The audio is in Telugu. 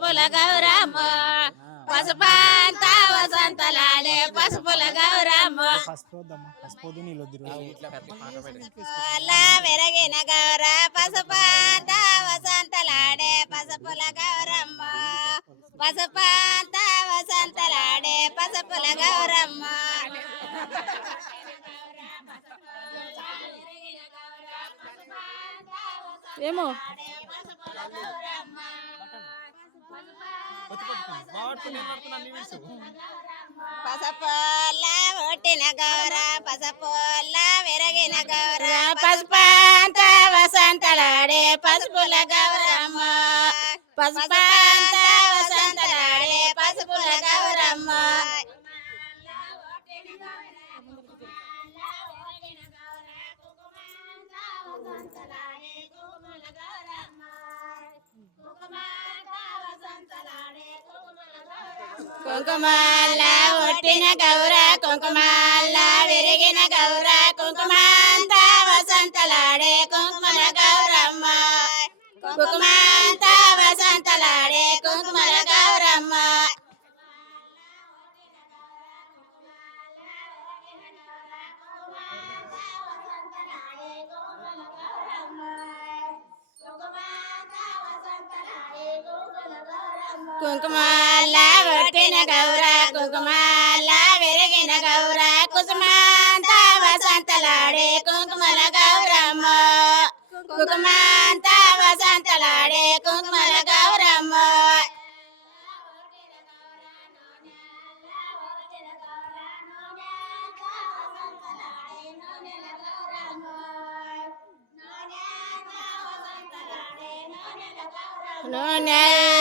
పసుపుల గౌరమ్మ పసుపాంత వసంతలాడే పసుపుల గౌరమ్మ వెరగిన గౌర పసుపాంత వసంతలాడే పసుపుల గౌరమ్మ పసుపాంత వసంతలాడే పసుపుల గౌరమ్మ ఏమో పసపోల్ల ఒట్టిన గౌర పసపోల్ల వెరగిన గౌర పసుపాంత వసంతలాడే పసుపుల గౌరమ్మ పసుపాంత వసంతలాడే పసుపుల గౌరమ్మ కుంకుమాల ఒట్టిన గౌర కుంకుమాల విరిగిన గౌర కుంకుమాంత వసంతలాడే కుంకుమల గౌరమ్మ కుంకుమాంత వసంతలాడే కుంకుమల గౌరమ్మ కుంకుమాల ఒట్టిన గౌర కుంకుమాల విరిగిన గౌర కుసుమాంత వసంతలాడే కుంకుమల గౌరమ్మ కుంకుమాంత వసంతలాడే కుంకుమల గౌరమ్మ నూనె